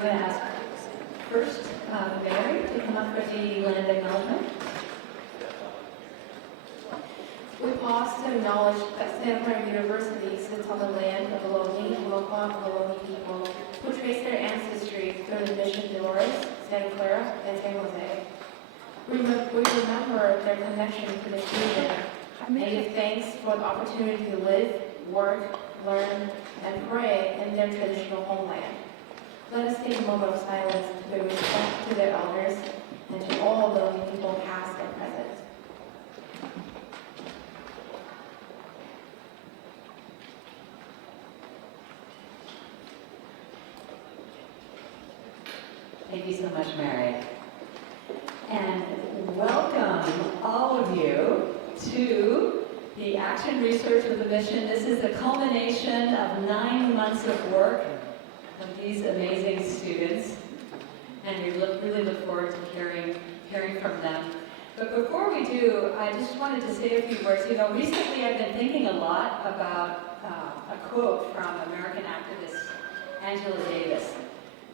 I'm going to ask first Mary to come up for the land acknowledgement. We pause to acknowledge that Stanford University sits on the land of the Ohlone, Ikomoko, and Ohlone people who trace their ancestry through the Mission Dolores, Santa Clara, and San Jose. We remember their connection to this region and give thanks for the opportunity to live, work, learn, and pray in their traditional homeland. Let us take a moment of silence to pay respect to their elders and to all Ohlone people past and present. Thank you so much, Mary. And welcome, all of you, to the Action Research with a Mission. This is the culmination of 9 months of work of these amazing students. And we really look forward to hearing from them. But before we do, I just wanted to say a few words. You know, recently I've been thinking a lot about a quote from American activist Angela Davis,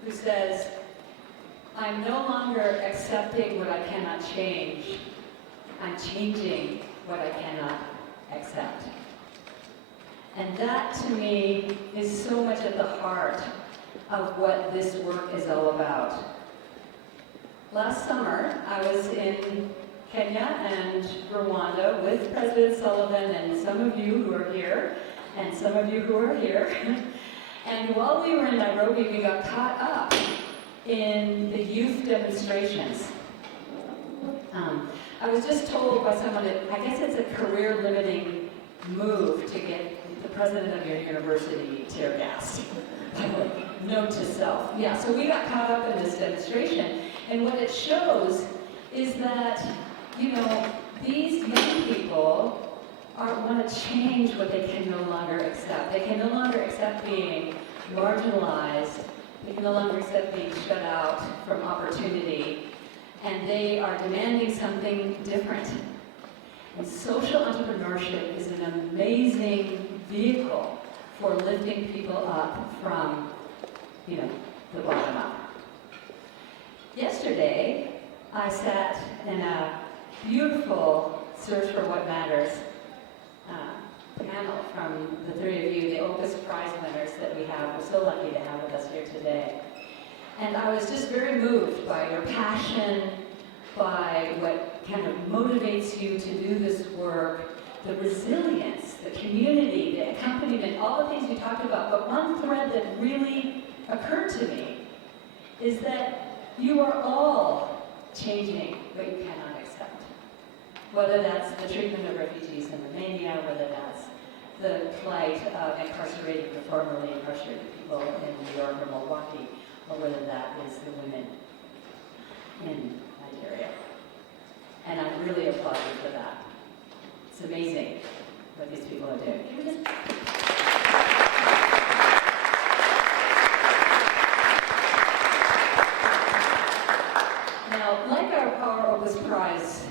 who says, "I'm no longer accepting what I cannot change. I'm changing what I cannot accept." And that, to me, is so much at the heart of what this work is all about. Last summer, I was in Kenya and Rwanda with President Sullivan and some of you who are here, and some of you who are here. And while we were in Nairobi, we got caught up in the youth demonstrations. I was just told by someone that I guess it's a career-limiting move to get the president of your university tear gassed. Note to self. Yeah, so we got caught up in this demonstration, and what it shows is that, you know, these young people want to change what they can no longer accept. They can no longer accept being marginalized. They can no longer accept being shut out from opportunity, and they are demanding something different. And social entrepreneurship is an amazing vehicle for lifting people up from, you know, the bottom up. Yesterday, I sat in a beautiful Search for What Matters panel from the three of you, the Opus Prize winners that we have. We're so lucky to have with us here today. And I was just very moved by your passion, by what kind of motivates you to do this work, the resilience, the community, the accompaniment, all the things you talked about. But one thread that really occurred to me is that you are all changing what you cannot accept. Whether that's the treatment of refugees in Romania, whether that's the plight of incarcerated or formerly incarcerated people in New York or Milwaukee, or whether that is the women in Nigeria. And I really applaud you for that. It's amazing what these people are doing. Can we just... Now, like our Opus Prize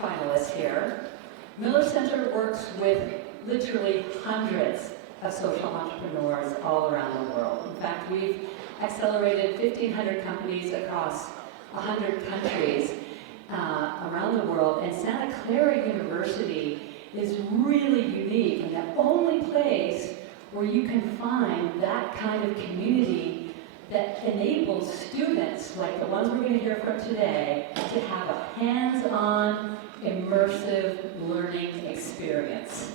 finalists here, Miller Center works with literally hundreds of social entrepreneurs all around the world. In fact, we've accelerated 1,500 companies across 100 countries around the world, and Santa Clara University is really unique and the only place where you can find that kind of community that enables students, like the ones we're going to hear from today, to have a hands-on, immersive learning experience.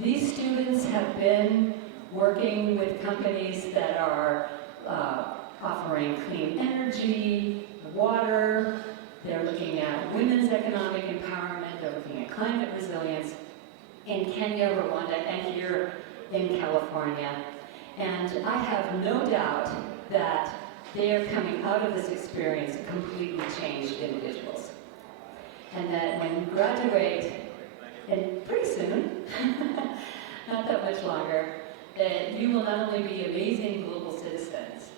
These students have been working with companies that are offering clean energy, water. They're looking at women's economic empowerment. They're looking at climate resilience in Kenya, Rwanda, and here in California. And I have no doubt that they are coming out of this experience completely changed individuals. And that when you graduate, and pretty soon, not that much longer, that you will not only be amazing global citizens,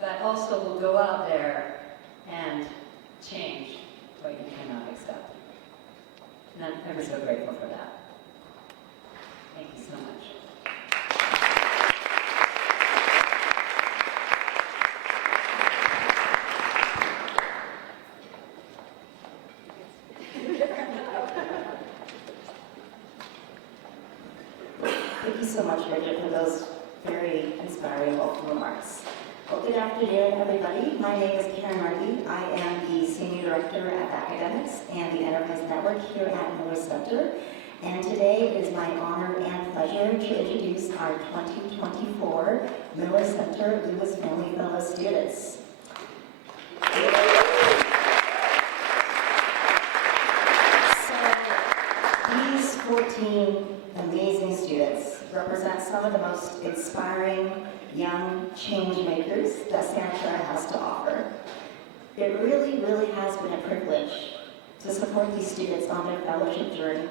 but also will go out there and change what you cannot accept. And I'm ever so grateful for that. Thank you so much. inspiring welcome remarks. Well, good afternoon, everybody. My name is Grimaldi. I am the Senior Director of Academics and the Enterprise Network here at Miller Center. And today it is my honor and pleasure to introduce our 2024 Miller Center Lewis Family Fellow students. So, these 14 amazing students represent some of the most inspiring young change makers that Santa Clara has to offer. It really has been a privilege to support these students on their fellowship journey.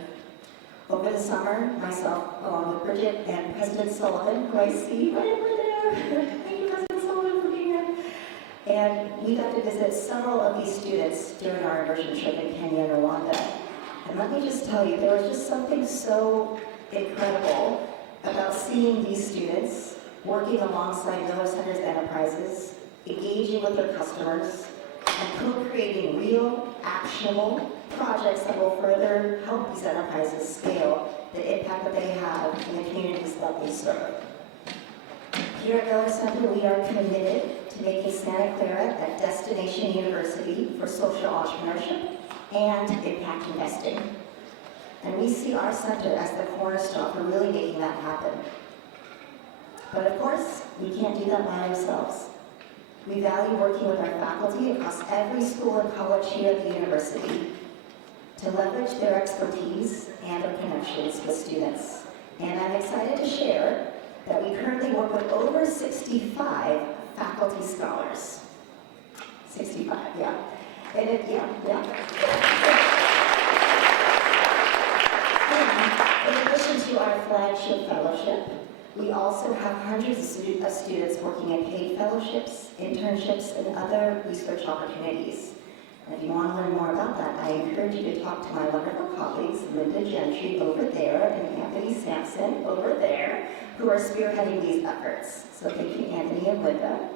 Over the summer, myself, along with Brigit and President Sullivan, who I see right over there, thank you, President Sullivan, for being here, and we got to visit several of these students during our immersion trip in Kenya and Rwanda. And let me just tell you, there was just something so incredible about seeing these students working alongside Miller Center's enterprises, engaging with their customers, and co-creating real, actionable projects that will further help these enterprises scale the impact that they have in the communities that they serve. Here at Miller Center, we are committed to making Santa Clara a destination university for social entrepreneurship and impact investing. And we see our center as the cornerstone for really making that happen. But of course, we can't do that by ourselves. We value working with our faculty across every school and college here at the university to leverage their expertise and their connections with students. And I'm excited to share that we currently work with over 65 faculty scholars. 65, yeah. And yeah. And in addition to our flagship fellowship, we also have hundreds of students working in paid fellowships, internships, and other research opportunities. And if you want to learn more about that, I encourage you to talk to my wonderful colleagues, Linda Gentry over there and Anthony Sampson over there, who are spearheading these efforts. So thank you, Anthony and Linda.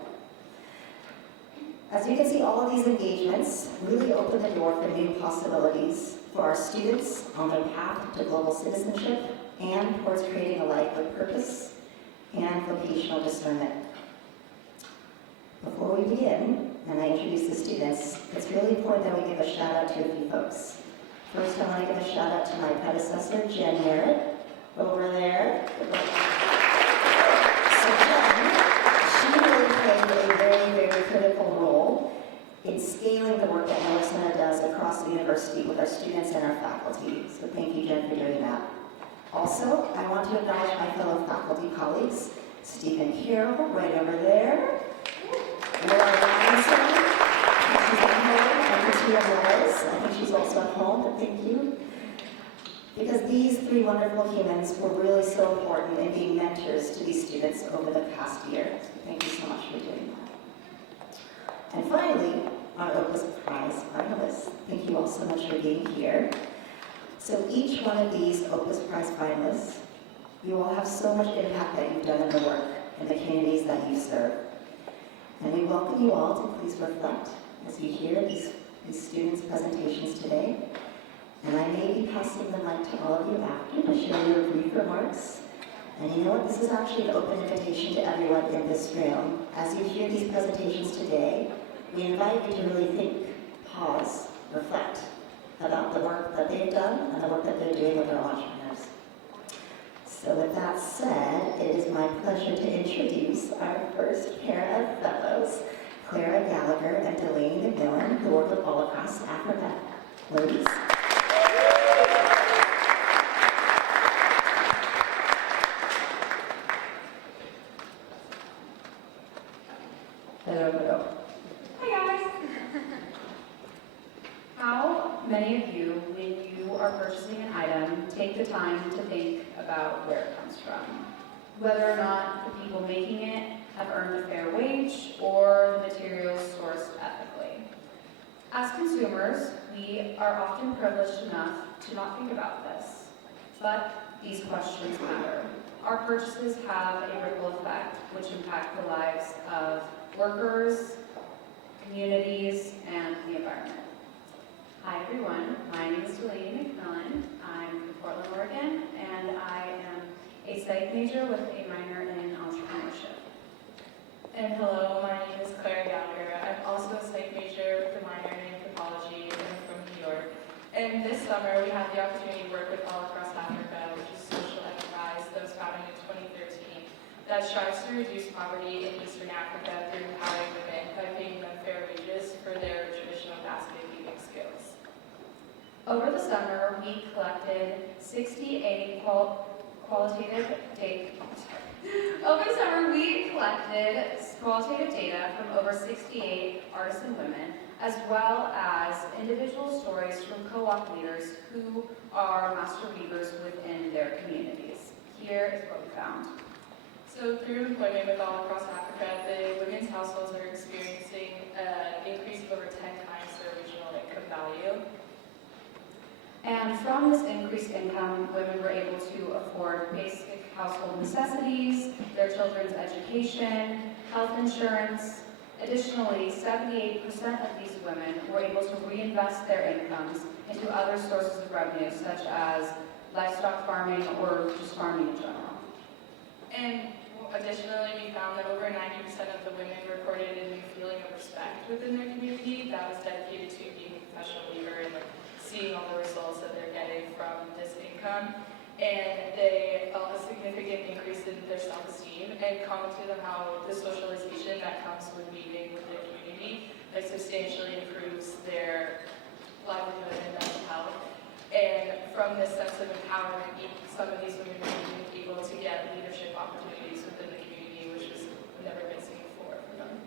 As you can see, all of these engagements really open the door for new possibilities for our students on their path to global citizenship and towards creating a life with purpose and vocational discernment. Before we begin, and I introduce the students, it's really important that we give a shout out to a few folks. First, I want to give a shout out to my predecessor, Yael, over there. So Jen, she really played a very critical role in scaling the work that Miller Center does across the university with our students and our faculty. So thank you, Jen, for doing that. Also, I want to acknowledge my fellow faculty colleagues, Stephen Carroll, right over there, Laura Robinson, she's at home, and Katia Morris, I think she's also at home, but thank you. Because these three wonderful humans were really so important in being mentors to these students over the past year. So thank you so much for doing that. And finally, our Opus Prize finalists. Thank you all so much for being here. So each one of these Opus Prize finalists, you all have so much impact that you've done in the work in the communities that you serve. And we welcome you all to please reflect as you hear these students' presentations today. And I may be passing the mic to all of you after to share your brief remarks. And you know what? This is actually an open invitation to everyone in this room. As you hear these presentations today, we invite you to really think, pause, reflect about the work that they've done and the work that they're doing with our entrepreneurs. So with that said, it is my pleasure to introduce our first pair of fellows, Clara Galllagher and Delaney McMillan, who work with all across Africa. Ladies. Hello. Hi guys! How many of you, when you are purchasing an item, take the time to think about where it comes from? Whether or not the people making it have earned a fair wage or the materials sourced ethically. As consumers, we are often privileged enough to not think about this, but these questions matter. Our purchases have a ripple effect which impact the lives of workers, communities, and the environment. Hi everyone, my name is Delaney McMillan. I'm from Portland, Oregon, and I am a psych major with a minor in entrepreneurship. summer, we had the opportunity to work with All Across Africa, which is a social enterprise that was founded in 2013 that strives to reduce poverty in Eastern Africa through empowering women by paying them fair wages for their traditional basket weaving skills. Over the summer, we collected 68 qualitative data. Over the summer, we collected qualitative data from over 68 artisan women, as well as individual stories from co-op leaders who are master weavers within their communities. Here is what we found. So through employment with All Across Africa, the women's households are experiencing an increase of over 10 times their original income value. And from this increased income, women were able to afford basic household necessities, their children's education, health insurance. Additionally, 78% of these women were able to reinvest their incomes into other sources of revenue, such as livestock farming or just farming in general. And additionally, we found that over 90% of the women reported a new feeling of respect within their community that was dedicated to being a professional leader and seeing all the results that they're getting from this income. And they felt a significant increase in their self-esteem and commented on how the socialization that comes with weaving with their community substantially improves their livelihood and mental health. And from this sense of empowerment, some of these women were able to get leadership opportunities within the community, which has never been seen before for them.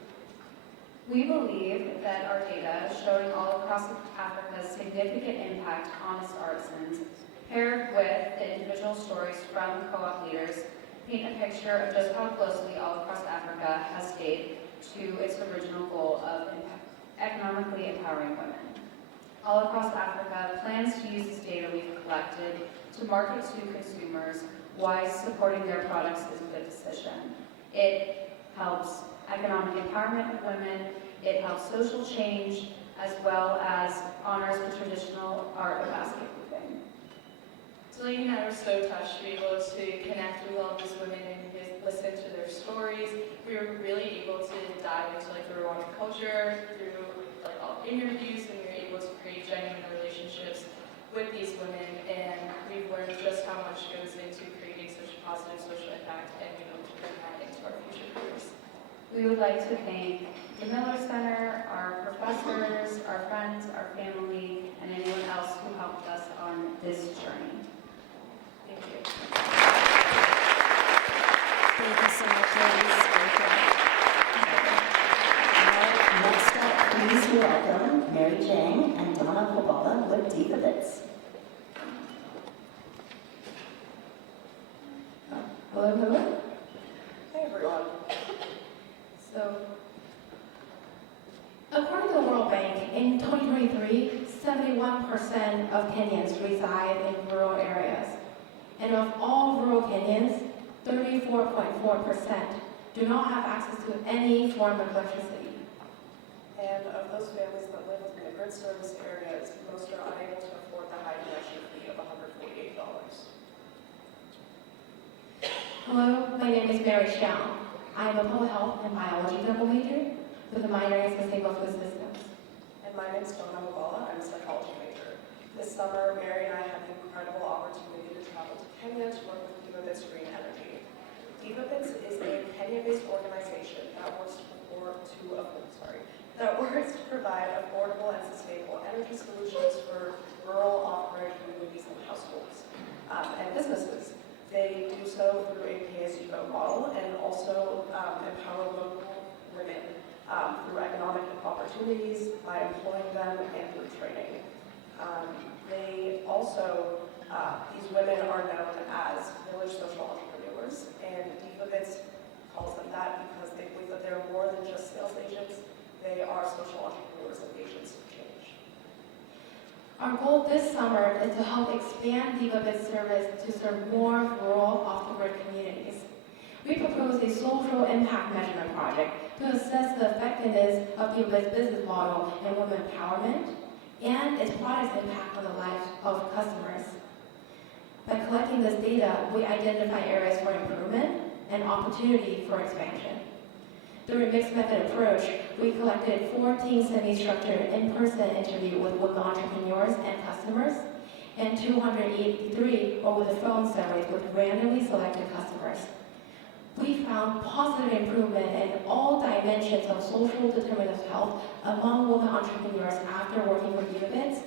We believe that our data showing all across Africa's significant impact on its artisans, paired with the individual stories from co-op leaders, paint a picture of just how closely All Across Africa has stayed to its original goal of economically empowering women. All Across Africa plans to use this data we've collected to market to consumers why supporting their products is a good decision. It helps economic empowerment of women, it helps social change, as well as honors the traditional art of basket weaving. Delaney and I were so touched to be able to connect with all these women and listen to their stories. We were really able to dive into the Rwandan culture through all interviews, and we were able to create genuine relationships with these women, and we've learned just how much goes into creating such a positive social impact, and we hope to bring that into our future careers. We would like to thank the Miller Center, our professors, our friends, our family, and anyone else who helped us on this journey. Thank you. Thank you so much, ladies. Next up, please welcome Mary Xiang and Donna Hoballah with Deevabits. Hello, hello. Hey everyone. So, according to the World Bank, in 2023, 71% of Kenyans reside in rural areas. And of all rural Kenyans, 34.4% do not have access to any form of electricity. And of those families that live within the grid service areas, most are unable to afford the high connection fee of $148. Hello, my name is Mary Xiang. I am a public health and biology double major with a minor in sustainable food systems. And my name is Donna Hoballah. I'm a psychology major. This summer, Mary and I had the incredible opportunity to travel to Kenya to work with Deevabits Green Energy. Deevabits is a Kenya-based organization that works to provide affordable and sustainable energy solutions for rural off-grid communities and households and businesses. They do so through a pay-as-you-go model and also empower local women through economic opportunities by employing them and through training. They also, these women are known as village social entrepreneurs, and Deevabits calls them that because they believe that they're more than just sales agents. They are social entrepreneurs and agents of change. Our goal this summer is to help expand Deevabits service to serve more rural off-the-grid communities. We propose a social impact measurement project to assess the effectiveness of Deevabits' business model in women empowerment and its product's impact on the lives of customers. By collecting this data, we identify areas for improvement and opportunity for expansion. Through a mixed method approach, we collected 14 semi-structured in-person interviews with women entrepreneurs and customers, and 283 over-the-phone surveys with randomly selected customers. We found positive improvement in all dimensions of social determinants of health among women entrepreneurs after working with Deevabits,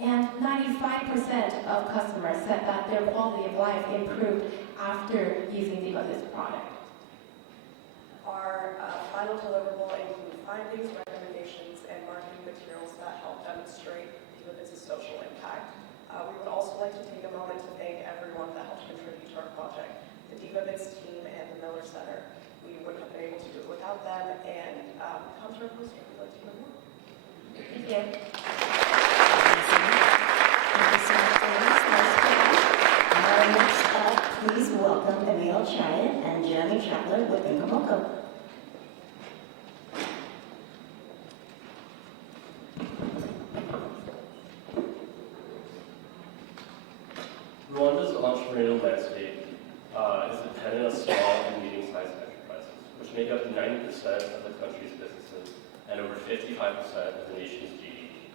and 95% of customers said that their quality of life improved after using Deevabits product. Our final deliverable include findings, recommendations, and marketing materials that help demonstrate Deevabits' social impact. We would also like to take a moment to thank everyone that helped contribute to our project, the Deevabits team and the Miller Center. We wouldn't have been able to do it without them, and come to our poster if you'd like to know more. Thank you. Next up, please welcome Emil, Chaia, and Trattler with Inkomoko. Rwanda's entrepreneurial landscape is dependent on small and medium-sized enterprises, which make up 90% of the country's businesses and over 55% of the nation's GDP.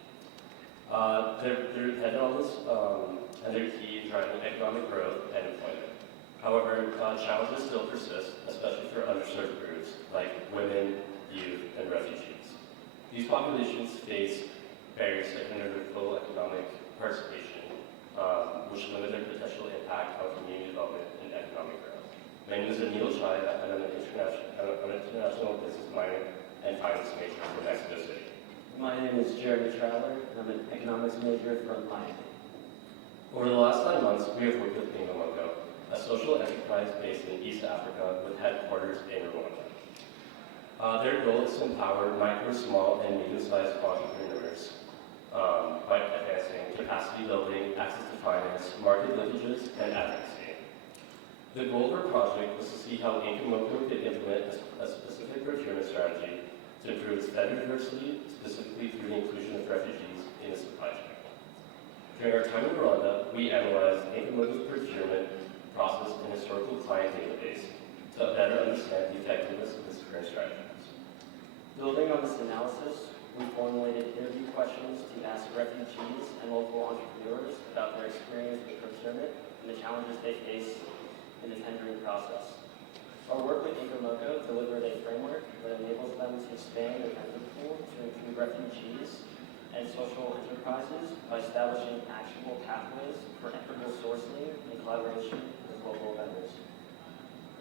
They're dependent on this, and they're key in driving economic growth and employment. However, challenges still persist, especially for underserved groups like women, youth, and refugees. These populations face barriers to individual economic participation, which limit their potential impact on community development and economic growth. My name is Emil, Chaia, and I'm an international business minor and finance major from Mexico City. My name is Trattler, and I'm an economics major from Miami. Over the last 9 months, we have worked with Inkomoko, a social enterprise based in East Africa with headquarters in Rwanda. Their goal is to empower micro, small, and medium-sized entrepreneurs by advancing capacity building, access to finance, market linkages, and advocacy. The goal of our project was to see how Inkomoko could implement a specific procurement strategy to improve its vendor diversity, specifically through the inclusion of refugees in the supply chain. During our time in Rwanda, we analyzed Inkomoko's procurement process and historical client database to better understand the effectiveness of its current strategies. Building on this analysis, we formulated interview questions to ask refugees and local entrepreneurs about their experience with procurement and the challenges they face in the tendering process. Our work with Inkomoko delivered a framework that enables them to expand their vendor pool to include refugees and social enterprises by establishing actionable pathways for equitable sourcing in collaboration with local vendors.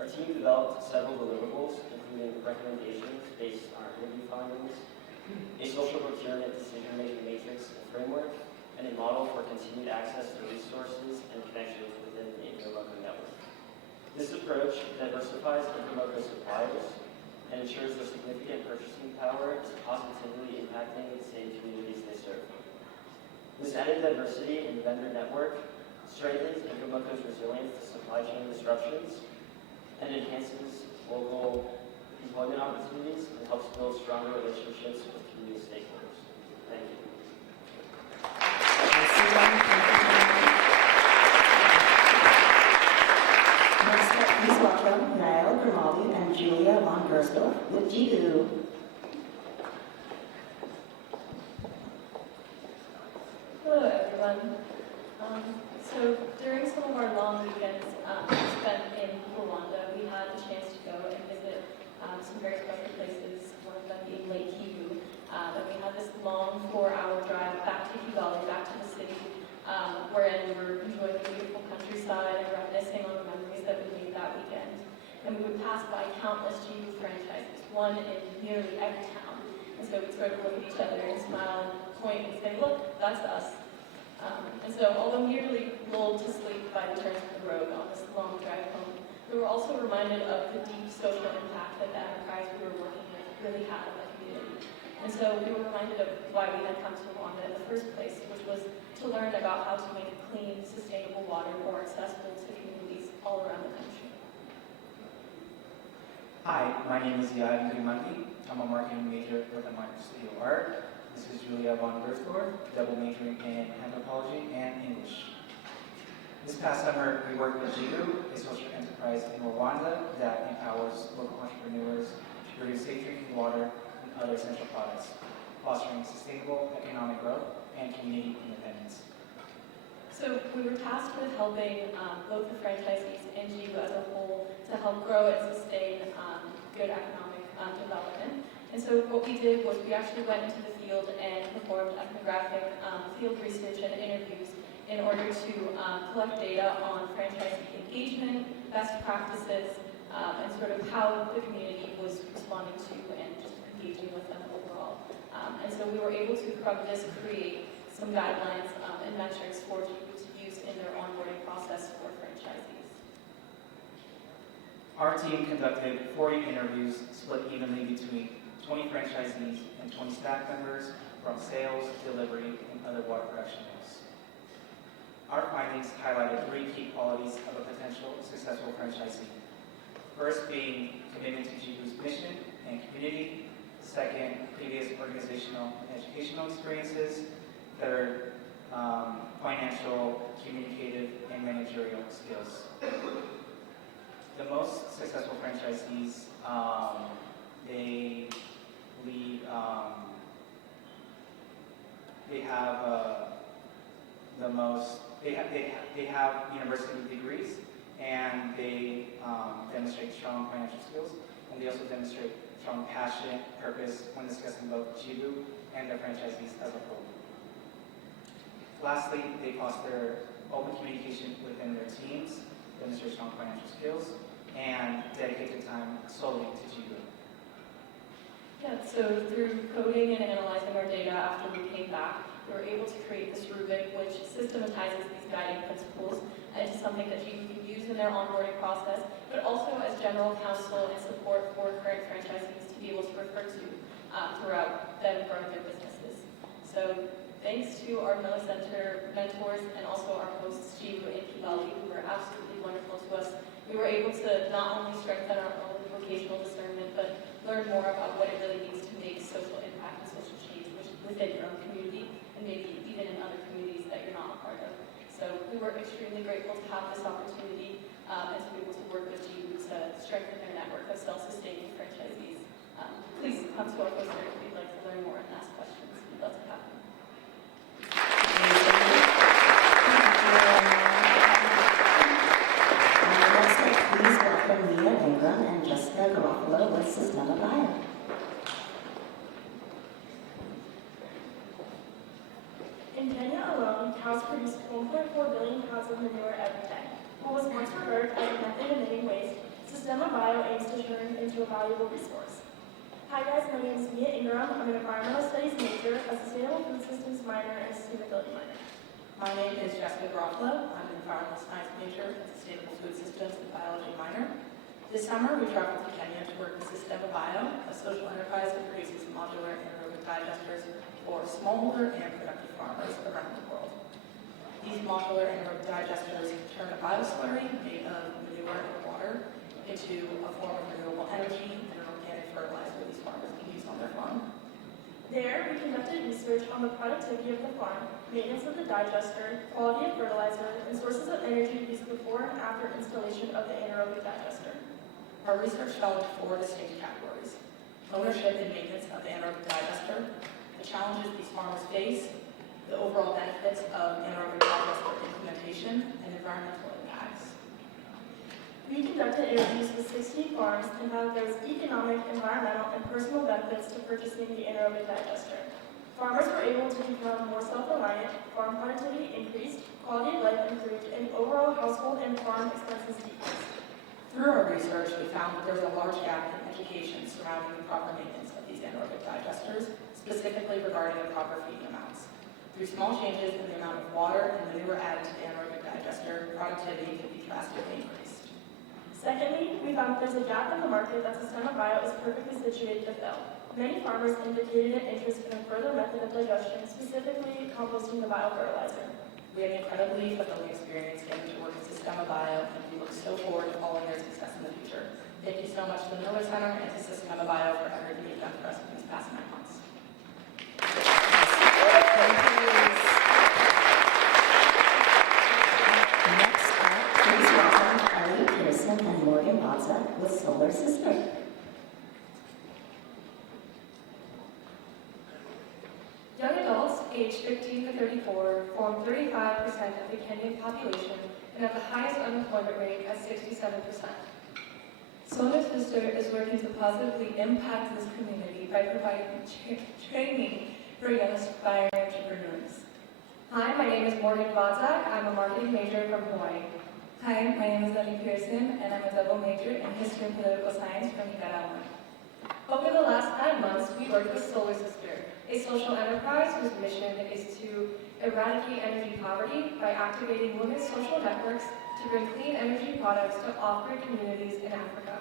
Our team developed several deliverables, including recommendations based on our interview findings, a social procurement decision-making matrix and framework, and a model for continued access to resources and connections within the Inkomoko network. This approach diversifies Inkomoko suppliers and ensures their significant purchasing power is positively impacting the same communities they serve. This added diversity in the vendor network strengthens Inkomoko's resilience to supply chain disruptions and enhances local employment opportunities and helps build stronger relationships with community stakeholders. Thank you. Next up, please welcome Yael, Grimaldi, and Gersdorff with Jibu. Hello, everyone. So during some of our long weekends spent in Rwanda, we had the chance to go and visit some very special places, one of them being Lake Jibu. And we had this long 4-hour drive back to Kigali, back to the city, wherein we were enjoying the beautiful countryside and reminiscing on the memories that we made that weekend. And we would pass by countless Jibu franchises, one in nearly every town. And so we'd sort of look at each other and smile and point and say, look, that's us. And so although nearly lulled to sleep by the turns of the road on this long drive home, we were also reminded of the deep social impact that the enterprise we were working with really had on the community. And so we were reminded of why we had come to Rwanda in the first place, which was to learn about how to make clean, sustainable water more accessible to communities all around the country. Hi, my name is Yael Grimaldi. I'm a marketing major with a minor studio art. This is Gersdorff, double majoring in anthropology and English. This past summer, we worked with Jibu, a social enterprise in Rwanda that empowers local entrepreneurs to produce safe drinking water and other essential products, fostering sustainable economic growth and community independence. So we were tasked with helping both the franchisees and Jibu as a whole to help grow and sustain good economic development. And so what we did was we actually went into the field and performed ethnographic field research and interviews in order to collect data on franchisee engagement, best practices, and sort of how the community was responding to and just engaging with them overall. And so we were able to, from this, create some guidelines and metrics for Jibu to use in their onboarding process for franchisees. Our team conducted 40 interviews split evenly between 20 franchisees and 20 staff members from sales, delivery, and other water production roles. Our findings highlighted 3 key qualities of a potential successful franchisee. First being commitment to Jibu's mission and community. Second, previous organizational and educational experiences. Third, financial, communicative, and managerial skills. The most successful franchisees, they lead, they have the most, they have university degrees, and they demonstrate strong financial skills, and they also demonstrate strong passion, purpose when discussing both Jibu and their franchisees as a whole. Lastly, they foster open communication within their teams, demonstrate strong financial skills, and dedicate their time solely to Jibu. Yeah, so through coding and analyzing our data after we came back, we were able to create this rubric which systematizes these guiding principles into something that you can use in their onboarding process, but also as general counsel and support for current franchisees to be able to refer to throughout them growing their businesses. So thanks to our Miller Center mentors and also our hosts, Jibu and Grimaldi, who were absolutely wonderful to us, we were able to not only strengthen our own vocational discernment, but learn more about what it really means to make social impact and social change within your own community, and maybe even in other communities that you're not a part of. So we were extremely grateful to have this opportunity and to be able to work with Jibu to strengthen their network of self-sustaining franchisees. Please come to our poster if you'd like to learn more and ask questions. We'd love to have them. Please welcome Ingram and Garofalo with Sistema.bio. In Kenya alone, cows produce 1.4 billion pounds of manure every day. What was once regarded as a method of emitting waste, Sistema.bio aims to turn into a valuable resource. Hi guys, my name is Ingram. I'm an environmental studies major, a sustainable food systems minor, and a sustainability minor. My name is Garofalo. I'm an environmental science major, a sustainable food systems and biology minor. This summer, we traveled to Kenya to work with Sistema.bio, a social enterprise that produces modular anaerobic digesters for smallholder and productive farmers around the world. These modular anaerobic digesters turn a bioslurry made of manure and water into a form of renewable energy and an organic fertilizer these farmers can use on their farm. There, we conducted research on the productivity of the farm, maintenance of the digester, quality of fertilizer, and sources of energy used before and after installation of the anaerobic digester. Our research fell into 4 distinct categories: ownership and maintenance of the anaerobic digester, the challenges these farmers face, the overall benefits of anaerobic digester implementation, and environmental impacts. We conducted interviews with 16 farms and found there was economic, environmental, and personal benefits to purchasing the anaerobic digester. Farmers were able to become more self-reliant, farm productivity increased, quality of life improved, and overall household and farm expenses decreased. Through our research, we found that there was a large gap in education surrounding the proper maintenance of these anaerobic digesters, specifically regarding the proper feeding amounts. Through small changes in the amount of water and manure added to the anaerobic digester, productivity can be drastically increased. Secondly, we found there's a gap in the market that Sistema.bio is perfectly situated to fill. Many farmers indicated an interest in a further method of digestion, specifically composting the biofertilizer. We had an incredibly fulfilling experience getting to work at Sistema.bio, and we look so forward to following their success in the future. Thank you so much to the Miller Center and to Sistema.bio for everything you've done for us in these past 9 months. Next up, please welcome Pierson and Vodzak with Solar Sister. Young adults aged 15 to 34 form 35% of the Kenyan population and have the highest unemployment rate at 67%. Solar Sister is working to positively impact this community by providing training for young aspiring entrepreneurs. Hi, my name is Morgan Vodzak. I'm a marketing major from Hawaii. Hi, my name is Pierson, and I'm a double major in history and political science from Nicaragua. Over the last 5 months, we worked with Solar Sister, a social enterprise whose mission is to eradicate energy poverty by activating women's social networks to bring clean energy products to off-grid communities in Africa.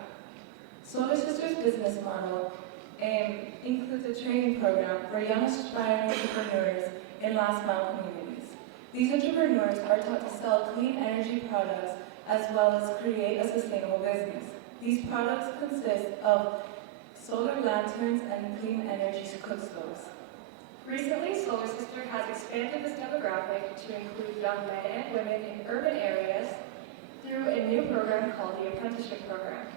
Solar Sister's business model includes a training program for young aspiring entrepreneurs in last-mile communities. These entrepreneurs are taught to sell clean energy products as well as create a sustainable business. These products consist of solar lanterns and clean energy cook stoves. Recently, Solar Sister has expanded this demographic to include young men and women in urban areas through a new program called the Apprenticeship Program.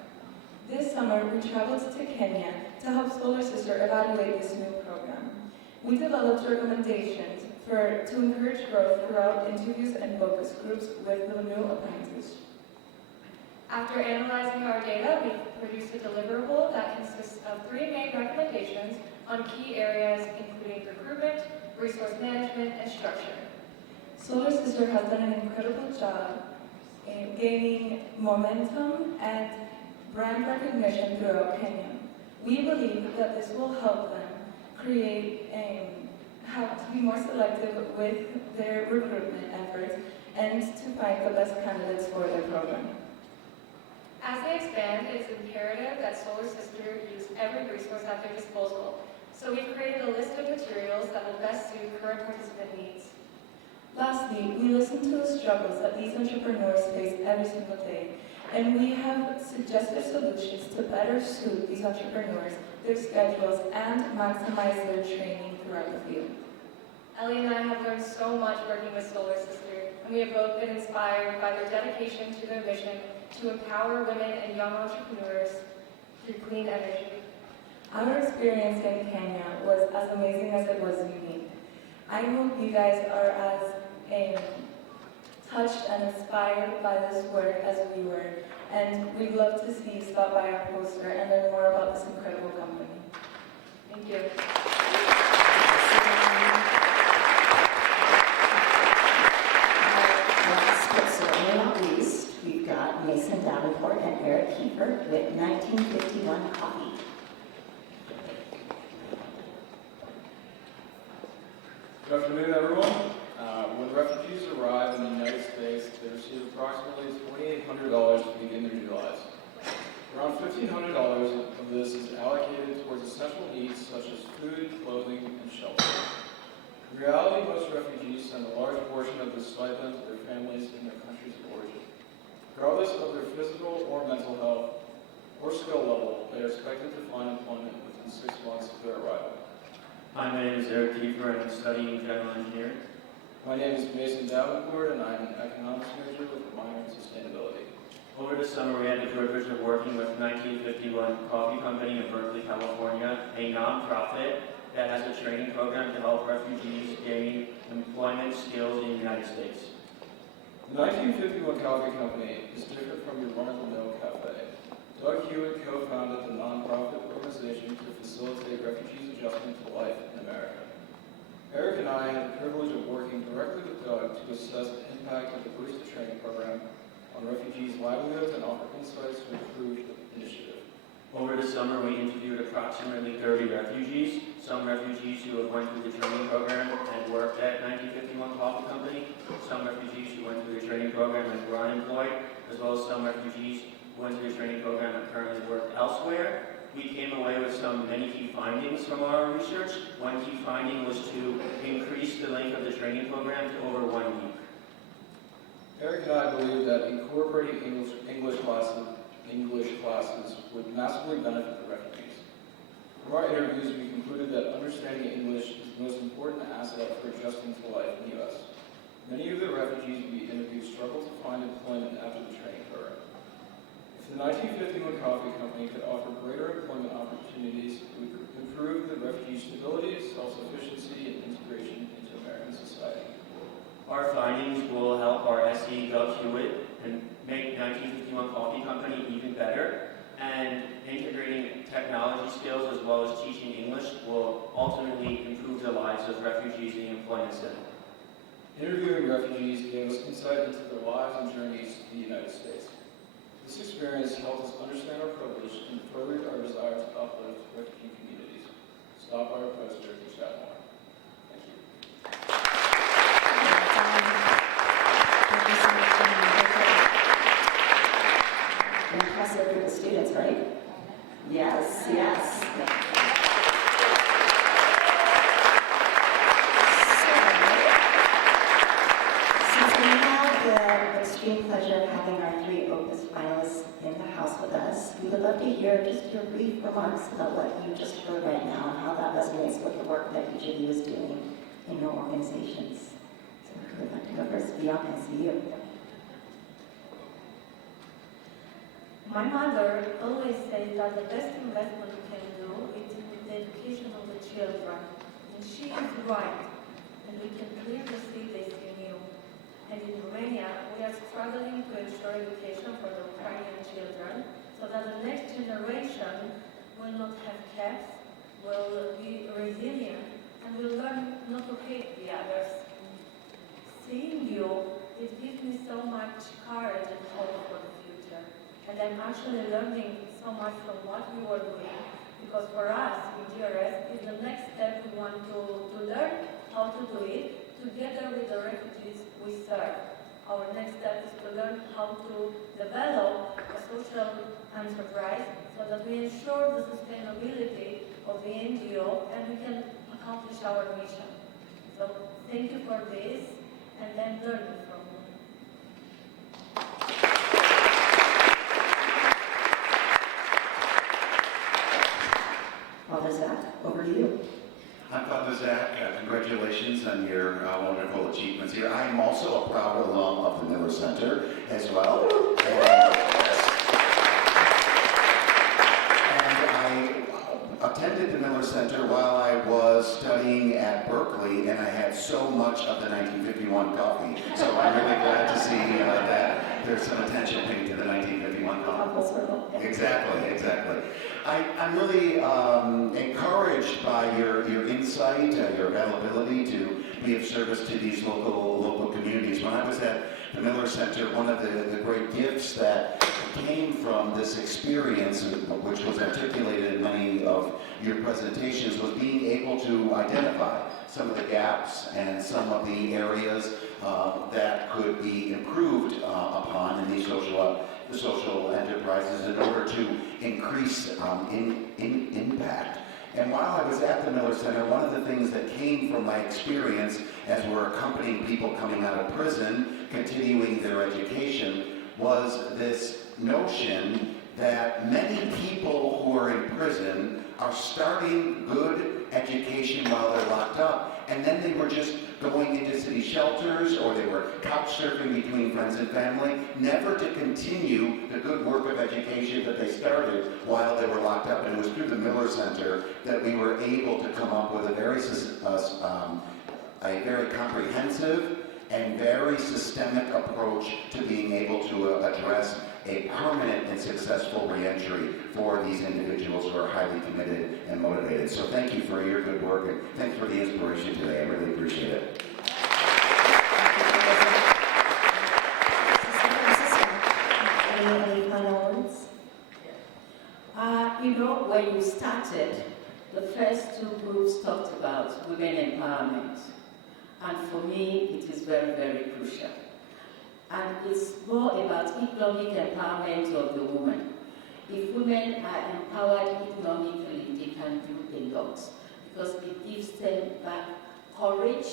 This summer, we traveled to Kenya to help Solar Sister evaluate this new program. We developed recommendations to encourage growth throughout interviews and focus groups with the new apprentices. After analyzing our data, we produced a deliverable that consists of 3 main recommendations on key areas including recruitment, resource management, and structure. Solar Sister has done an incredible job in gaining momentum and brand recognition throughout Kenya. We believe that this will help them have to be more selective with their recruitment efforts and to find the best candidates for their program. As they expand, it's imperative that Solar Sister use every resource at their disposal. So we've created a list of materials that will best suit current participant needs. Lastly, we listen to the struggles that these entrepreneurs face every single day, and we have suggested solutions to better suit these entrepreneurs, their schedules, and maximize their training throughout the field. Ellie and I have learned so much working with Solar Sister, and we have both been inspired by their dedication to their mission to empower women and young entrepreneurs through clean energy. Our experience in Kenya was as amazing as it was unique. I hope you guys are as touched and inspired by this work as we were, and we'd love to see you stop by our poster and learn more about this incredible company. Thank you. Last but certainly not least, we've got Mason Davenport and Erik Keifer with 1951 Coffee. Good afternoon, everyone. When refugees arrive in the United States, they receive approximately $2,800 to begin their new lives. Around $1,500 of this is allocated towards essential needs such as food, clothing, and shelter. In reality, most refugees send a large portion of this stipend to their families in their countries of origin. Regardless of their physical or mental health or skill level, they are expected to find employment within 6 months of their arrival. Hi, my name is Erik Keifer, and I'm studying general engineering. My name is Mason Davenport, and I'm an economics major with a minor in sustainability. Over the summer, we had the privilege of working with 1951 Coffee Company in Berkeley, California, a nonprofit that has a training program to help refugees gain employment skills in the United States. The 1951 Coffee Company is different from your run-of-the-mill cafe. Doug Hewitt co-founded the nonprofit organization to facilitate refugees' adjustment to life in America. Erik and I had the privilege of working directly with Doug to assess the impact of the Barista Training Program on refugees' livelihoods and offer insights to improve the initiative. Over the summer, we interviewed approximately 30 refugees, some refugees who have went through the training program and worked at 1951 Coffee Company, some refugees who went through the training program and were unemployed, as well as some refugees who went through the training program and currently work elsewhere. We came away with many key findings from our research. One key finding was to increase the length of the training program to over 1 week. Erik and I believe that incorporating English classes would massively benefit the refugees. From our interviews, we concluded that understanding English is the most important asset for adjusting to life in the U.S. Many of the refugees we interviewed struggle to find employment after the training program. If the 1951 Coffee Company could offer greater employment opportunities, it would improve the refugees' stability, self-sufficiency, and integration into coffee company even better. And integrating technology skills as well as teaching English will ultimately improve the lives of refugees in the employment setting. Interviewing refugees gave us insight into their lives and journeys to the United States. This experience helped us understand our privilege and furthered our desire to uplift refugee communities. Stop by our poster to chat more. Thank you. Thank you so much, Emil. Impressive group of students, right? Yes, yes. Since we have the extreme pleasure of having our 3 Opus finalists in the house with us, we would love to hear just your brief remarks about what you just heard right now and how that resonates with the work that each of you is doing in your organizations. So who would like to go first? Beyond, I see you. My mother always says that the best investment you can do is in the education of the children. And she is right. And we can clearly see this in you. And in Romania, we are struggling to ensure education for the Ukrainian children so that the next generation will not have caps, will be resilient, and will learn not to hate the others. Seeing you, it gives me so much courage and hope for the future. And I'm actually learning so much from what you are doing, because for us in GRS, is the next step we want to learn how to do it together with the refugees we serve. Our next step is to learn how to develop a social enterprise so that we ensure the sustainability of the NGO and we can accomplish our mission. So thank you for this, and I'm learning from you. Father Zach, over to you. I'm Father Zach. Congratulations on your wonderful achievements here. I am also a proud alum of the Miller Center as well. And I attended the Miller Center while I was studying at Berkeley, and I had so much of the 1951 coffee. So I'm really glad to see that there's some attention paid to the 1951 coffee. Exactly. I'm really encouraged by your insight, your availability to be of service to these local communities. When I was at the Miller Center, one of the great gifts that came from this experience, which was articulated in many of your presentations, was being able to identify some of the gaps and some of the areas that could be improved upon in these social enterprises in order to increase impact. And while I was at the Miller Center, one of the things that came from my experience as we're accompanying people coming out of prison, continuing their education, was this notion that many people who are in prison are starting good education while they're locked up, and then they were just going into city shelters, or they were couch surfing between friends and family, never to continue the good work of education that they started while they were locked up. And it was through the Miller Center that we were able to come up with a very comprehensive and very systemic approach to being able to address a permanent and successful reentry for these individuals who are highly committed and motivated. So thank you for your good work, and thanks for the inspiration today. I really appreciate it. Any final words? When you started, the first 2 groups talked about women empowerment. And for me, it is very, very crucial. And it's more about economic empowerment of the woman. If women are empowered economically, they can do a lot, because it gives them back courage,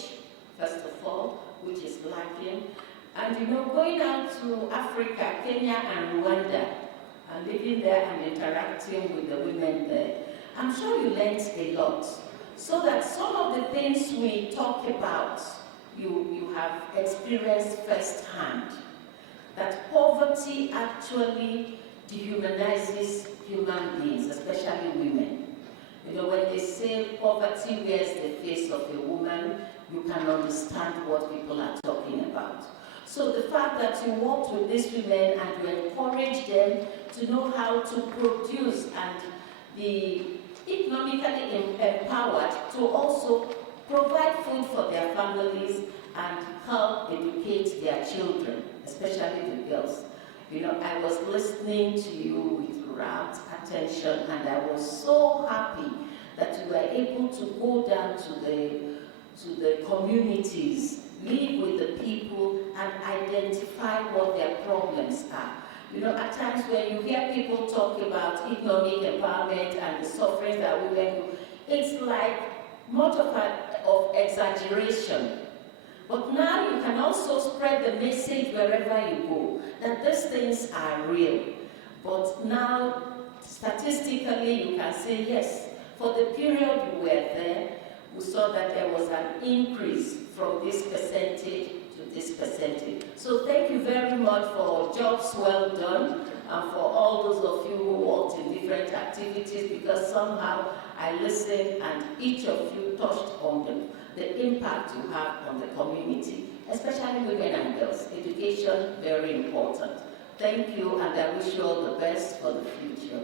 first of all, which is lacking. And going out to Africa, Kenya and Rwanda, and living there and interacting with the women there, I'm sure you learned a lot. So that some of the things we talk about, you have experienced firsthand. That poverty actually dehumanizes human beings, especially women. When they say poverty wears the face of a woman, you can understand what people are talking about. So the fact that you worked with these women and you encourage them to know how to produce and be economically empowered to also provide food for their families and help educate their children, especially the girls. You know, I was listening to you with rapt attention, and I was so happy that you were able to go down to the communities, live with the people, and identify what their problems are. You know, at times when you hear people talk about economic empowerment and the suffering that women do, it's like much of exaggeration. But now you can also spread the message wherever you go, that these things are real. But now, statistically, you can say, yes, for the period you were there, we saw that there was an increase from this percentage to this percentage. So thank you very much for jobs well done, and for all those of you who worked in different activities, because somehow I listened and each of you touched on the impact you have on the community, especially women and girls. Education, very important. Thank you, and I wish you all the best for the future.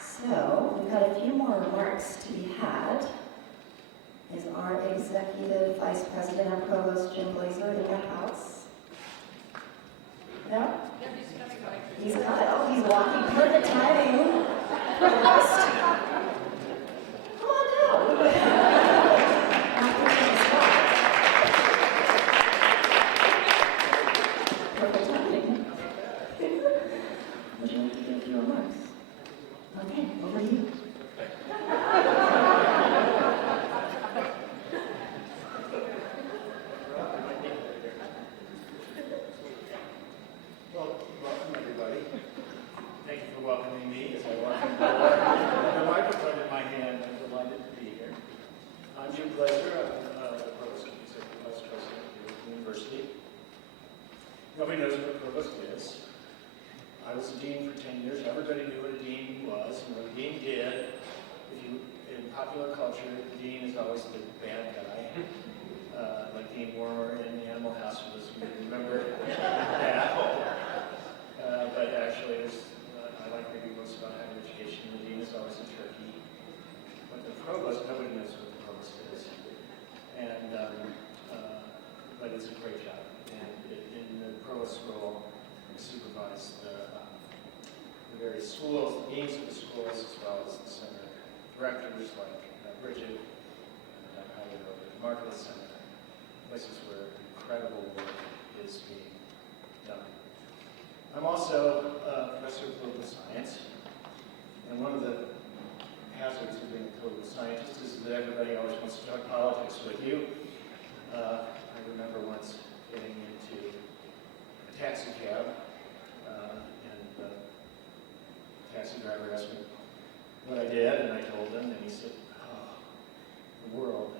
So, we've got a few more remarks to be had. Is our Executive Vice President and Provost, Jim Glaser, in the house? No? He's got it. Oh, he's walking. Perfect timing. Provost. Come on down. Perfect timing. Would you like to give a few remarks? Okay, over to you. Welcome everybody. Thank you for welcoming me as I welcome you. With a microphone in my hand, I'm delighted to be here. I'm Jim Glaser. I'm the Provost and Executive Vice President here at the university. Nobody knows what a Provost is. I was a dean for 10 years. Everybody knew what a dean was and what a dean did. In popular culture, the dean is always the bad guy. Like Dean Warmer in the Animal House was, remember that? But actually, I like reading books about higher education. The dean is always a turkey. But the provost, nobody knows what the provost is. And, but it's a great job. And in the provost role, we supervise the various schools, the deans of the schools, as well as the center directors like Brigit, the Marketing Center, places where incredible work is being done. I'm also a professor of political science, and one of the hazards of being a political scientist is that everybody always wants to talk politics with you. I remember once getting into a taxi cab, and the taxi driver asked me what I did, and I told him, and he said, "Oh, the world.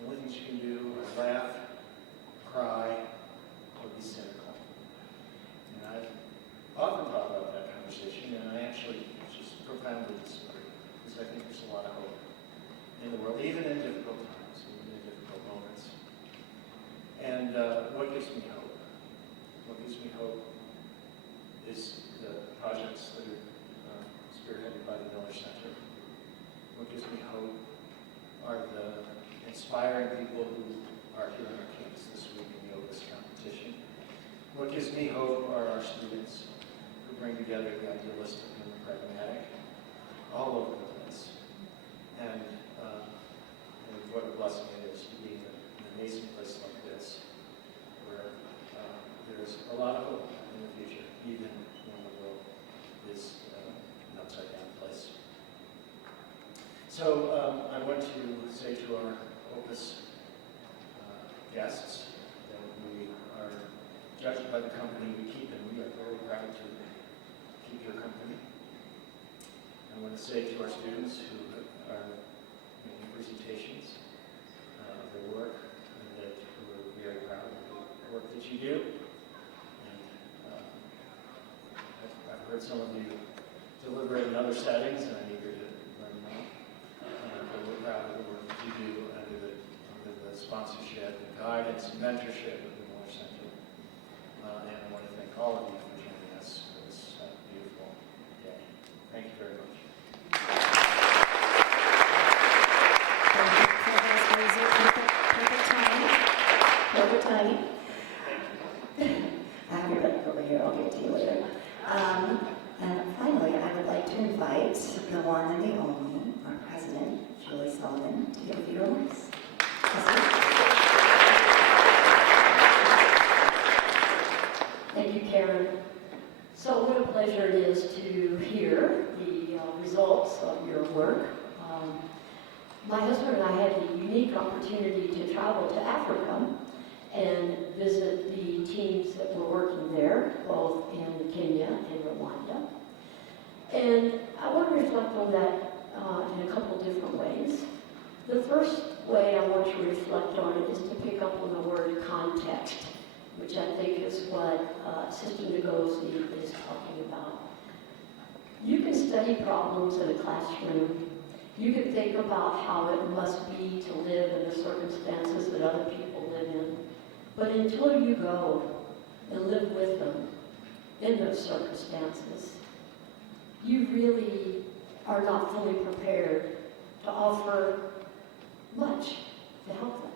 The only things you can do are laugh, cry, or be cynical." And I've often thought about that conversation, and I actually just profoundly disagree, because I think there's a lot of hope in the world, even in difficult times, even in difficult moments. And what gives me hope? What gives me hope is the projects that are spearheaded by the Miller Center. What gives me hope are the inspiring people who are here on our campus this week in the Opus competition. What gives me hope are our students who bring together the idealistic and the pragmatic all over the place. And what a blessing it is to be in an amazing place like this, where there's a lot of hope in the future, even when the world is an upside-down place. So I want to say to our Opus guests that we are judged by the company we keep, and we are very proud to keep your company. I want to say to our students who are making presentations of their work, and who are very proud of the work that you do. And I've heard some of you deliberate in other settings, and I'm eager to proud of the work that you do under the sponsorship and guidance and mentorship of the Miller Center. And I want to thank all of you for joining us for this beautiful day. Thank you very much. Perfect timing. I have your book over here. I'll give it to you later. And finally, I would like to invite the one and the only, our president, Julie Sullivan, to give a few remarks. Thank you, Karen. So what a pleasure it is to hear the results of your work. My husband and I had the unique opportunity to travel to Africa and visit the teams that were working there, both in Kenya and Rwanda. And I want to reflect on that in a couple different ways. The first way I want to reflect on it is to pick up on the word context, which I think is what Sistema.bio is talking about. You can study problems in a classroom. You can think about how it must be to live in the circumstances that other people live in. But until you go and live with them in those circumstances, you really are not fully prepared to offer much to help them.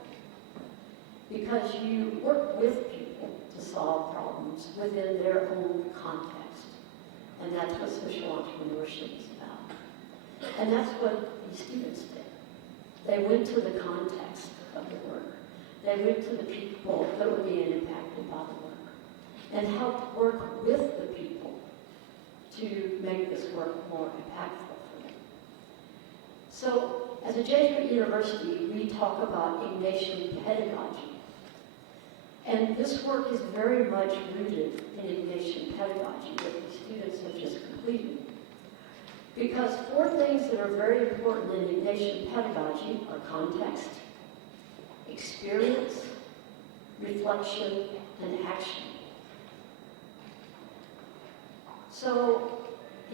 Because you work with people to solve problems within their own context. And that's what social entrepreneurship is about. And that's what these students did. They went to the context of the work. They went to the people that were being impacted by the work and helped work with the people to make this work more impactful for them. So, as a Jesuit university, we talk about Ignatian pedagogy. And this work is very much rooted in Ignatian pedagogy that the students have just completed. Because four things that are very important in Ignatian pedagogy are context, experience, reflection, and action. So,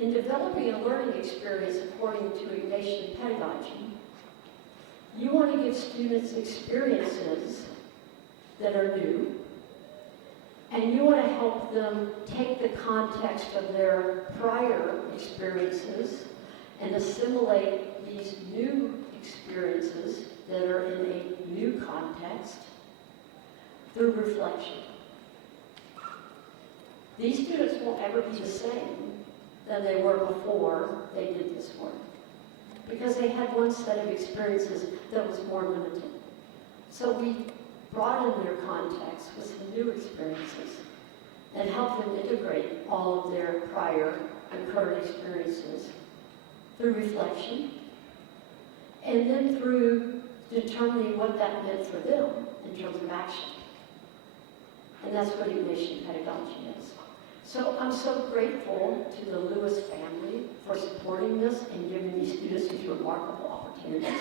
in developing a learning experience according to Ignatian pedagogy, you want to give students experiences that are new, and you want to help them take the context of their prior experiences and assimilate these new experiences that are in a new context through reflection. These students won't ever be the same than they were before they did this work, because they had one set of experiences that was more limited. So we broaden their context with some new experiences and help them integrate all of their prior and current experiences through reflection and then through determining what that meant for them in terms of action. And that's what Ignatian pedagogy is. So I'm so grateful to the Lewis family for supporting this and giving these students these remarkable opportunities.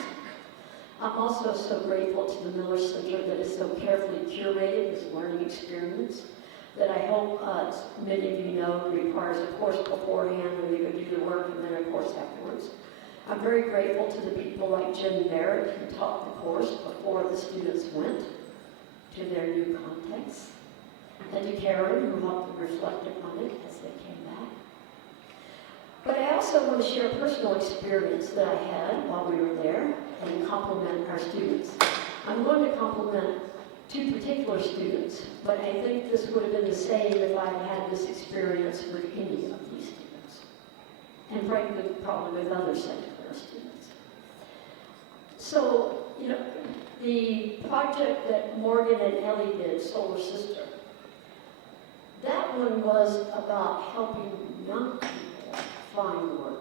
I'm also so grateful to the Miller Center that has so carefully curated this learning experience that I hope many of you know requires a course beforehand and you can do the work and then a course afterwards. I'm very grateful to the people like Jim and Barrett who taught the course before the students went to their new context, and to Karen who helped them reflect upon it as they came back. But I also want to share a personal experience that I had while we were there and compliment our students. I'm going to compliment two particular students, but I think this would have been the same if I had this experience with any of these students, and frankly, probably with other Santa Clara students. So, the project that Morgan and Ellie did, Solar Sister, that one was about helping young people find work.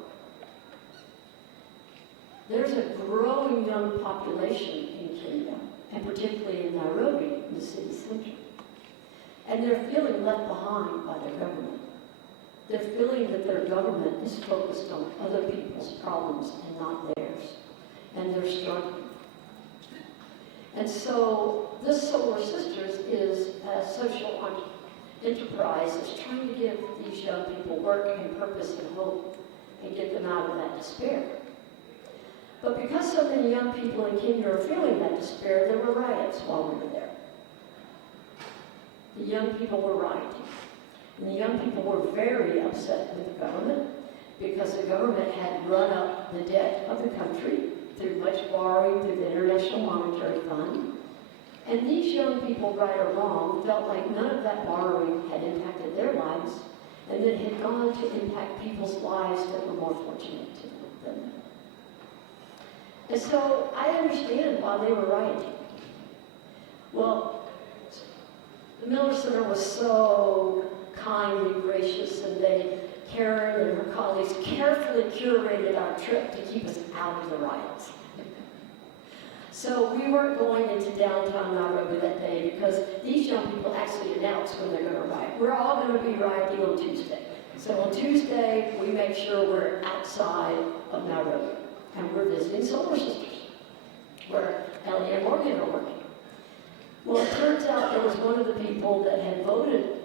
There's a growing young population in Kenya, and particularly in Nairobi, in the city center. And they're feeling left behind by their government. They're feeling that their government is focused on other people's problems and not theirs. And they're struggling. And so this Solar Sisters is a social enterprise that's trying to give these young people work and purpose and hope and get them out of that despair. But because so many young people in Kenya are feeling that despair, there were riots while we were there. The young people were rioting. And the young people were very upset with the government because the government had run up the debt of the country through much borrowing through the International Monetary Fund. And these young people, right or wrong, felt like none of that borrowing had impacted their lives, and that it had gone to impact people's lives that were more fortunate than them. And so I understand why they were rioting. Well, the Miller Center was so kind and gracious, and Karen and her colleagues carefully curated our trip to keep us out of the riots. So we weren't going into downtown Nairobi that day because these young people actually announced when they're going to riot. We're all going to be rioting on Tuesday. So on Tuesday, we make sure we're outside of Nairobi. And we're visiting Solar Sisters, where Ellie and Morgan are working. Well, it turns out there was one of the people that had voted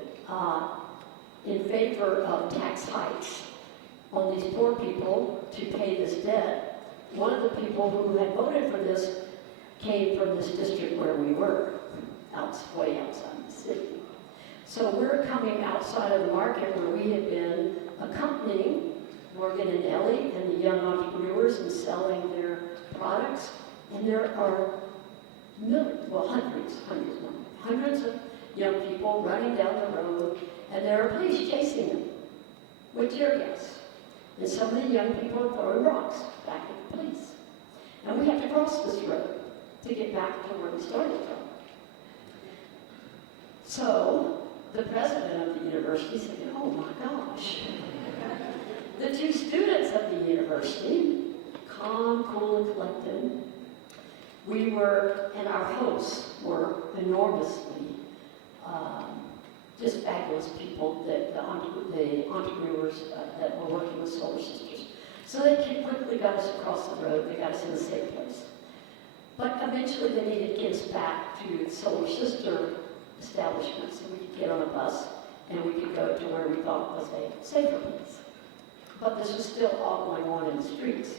in favor of tax hikes on these poor people to pay this debt. One of the people who had voted for this came from this district where we were, way outside the city. So we're coming outside of the market where we had been accompanying Morgan and Ellie and the young entrepreneurs and selling their products. And there are hundreds of young people running down the road, and there are police chasing them with tear gas. And some of the young people are throwing rocks back at the police. And we have to cross this road to get back to where we started from. So the president of the university said, oh my gosh. The two students of the university, calm, cool, and collected, and our hosts were enormously just fabulous people, the entrepreneurs that were working with Solar Sisters. So they quickly got us across the road. They got us in a safe place. But eventually they needed to get us back to the Solar Sister establishment so we could get on a bus and we could go to where we thought was a safer place. But this was still all going on in the streets.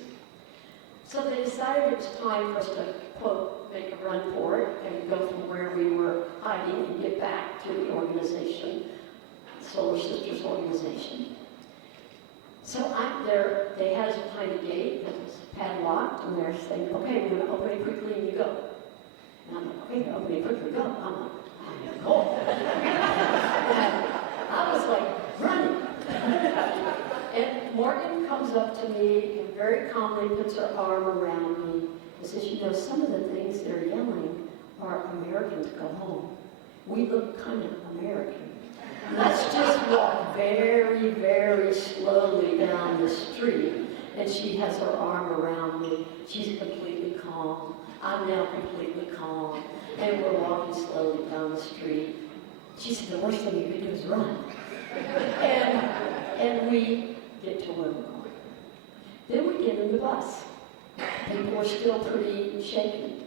So they decided it was time for us to, quote, make a run for it and go from where we were hiding and get back to the organization, Solar Sisters organization. So I'm there, they had us behind a gate that was padlocked, and they're saying, okay, we're going to open it quickly and you go. And I'm like, okay, open it quickly, go. I'm like, I'm going to go. I was like, running. And Morgan comes up to me and very calmly puts her arm around me and says, you know, some of the things they're yelling are Americans go home. We look kind of American. Let's just walk very, very slowly down the street. And she has her arm around me. She's completely calm. I'm now completely calm. And we're walking slowly down the street. She said, the worst thing you could do is run. And we get to where we're going. Then we get in the bus. People are still pretty shaky.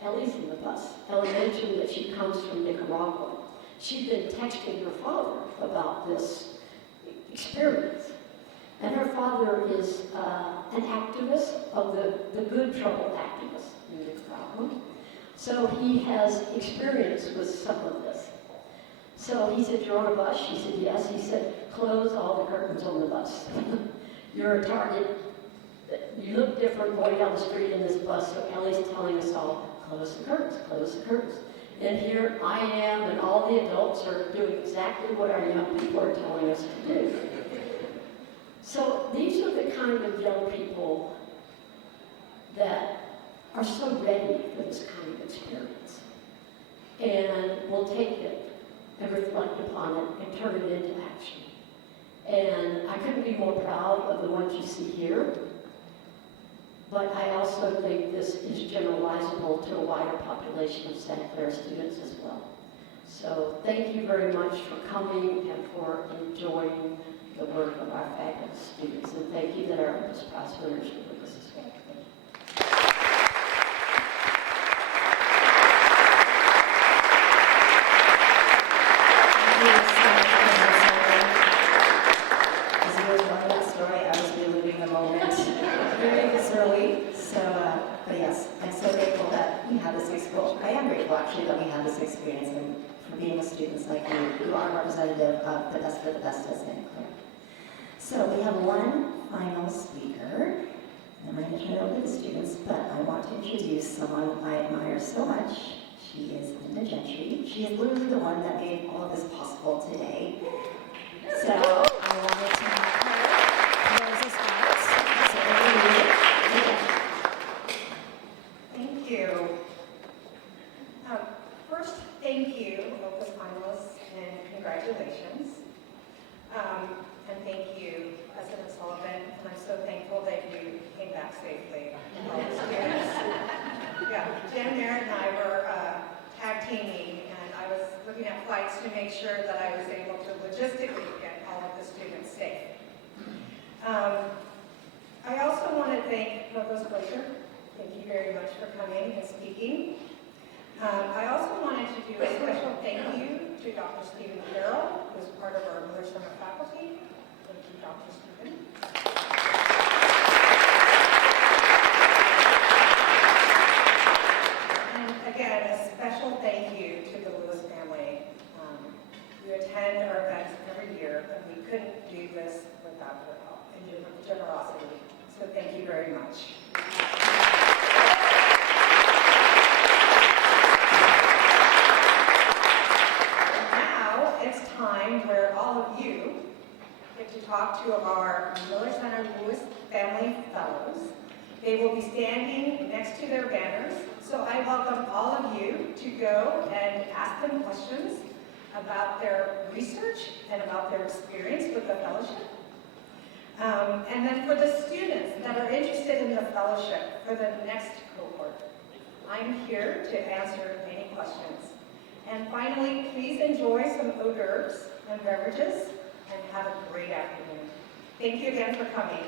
Ellie's in the bus. Ellie mentioned that she comes from Nicaragua. She'd been texting her father about this experience. And her father is an activist of the good trouble activists in Nicaragua. So he has experience with some of this. So he said, you're on a bus? She said, yes. He said, close all the curtains on the bus. You're a target. You look different going down the street in this bus. So Ellie's telling us all, close the curtains, close the curtains. And here I am, and all the adults are doing exactly what our young people are telling us to do. So these are the kind of young people that are so ready for this kind of experience. And will take it and reflect upon it and turn it into action. And I couldn't be more proud of the ones you see here. But I also think this is generalizable to a wider population of Santa Clara students as well. So thank you very much for coming and for enjoying the work of our fabulous students. And thank you that our Opus Prize winners were with us as well. As you guys love that story, I was reliving the moment. Very visceral we? But yes, I'm so grateful that we have this experience. I am grateful actually that we have this experience and for being with students like you who are representative of the best of the best at Santa Clara. So we have one final speaker. I'm going to turn it over to the students, but I want to introduce someone I admire so much. She is Linda Gentry. She is literally the one that made all of this possible today. So I wanted to have her close us out. So thank you. First, thank you, Opus finalists, and congratulations. And thank you, President Sullivan. And I'm so thankful that you came back safely, all the students. Yeah, Jen, Merritt, and I were tag teaming, and I was looking at flights to make sure that I was able to logistically get all of the students safe. I also want to thank Provost Glaser. Thank you very much for coming and speaking. I also wanted to do a special thank you to Dr. Stephen Carroll, who's part of our Miller Summer faculty. Thank you, Dr. Stephen. And again, a special thank you to the Lewis family. You attend our events every year, and we couldn't do this without your help and your generosity. So thank you very much. It's time where all of you get to talk to our Miller Center Lewis Family Fellows. They will be standing next to their banners, so I welcome all of you to go and ask them questions about their research and about their experience with the fellowship. And then for the students that are interested in the fellowship for the next cohort, I'm here to answer any questions. And finally, please enjoy some hors d'oeuvres and beverages, and have a great afternoon. Thank you again for coming.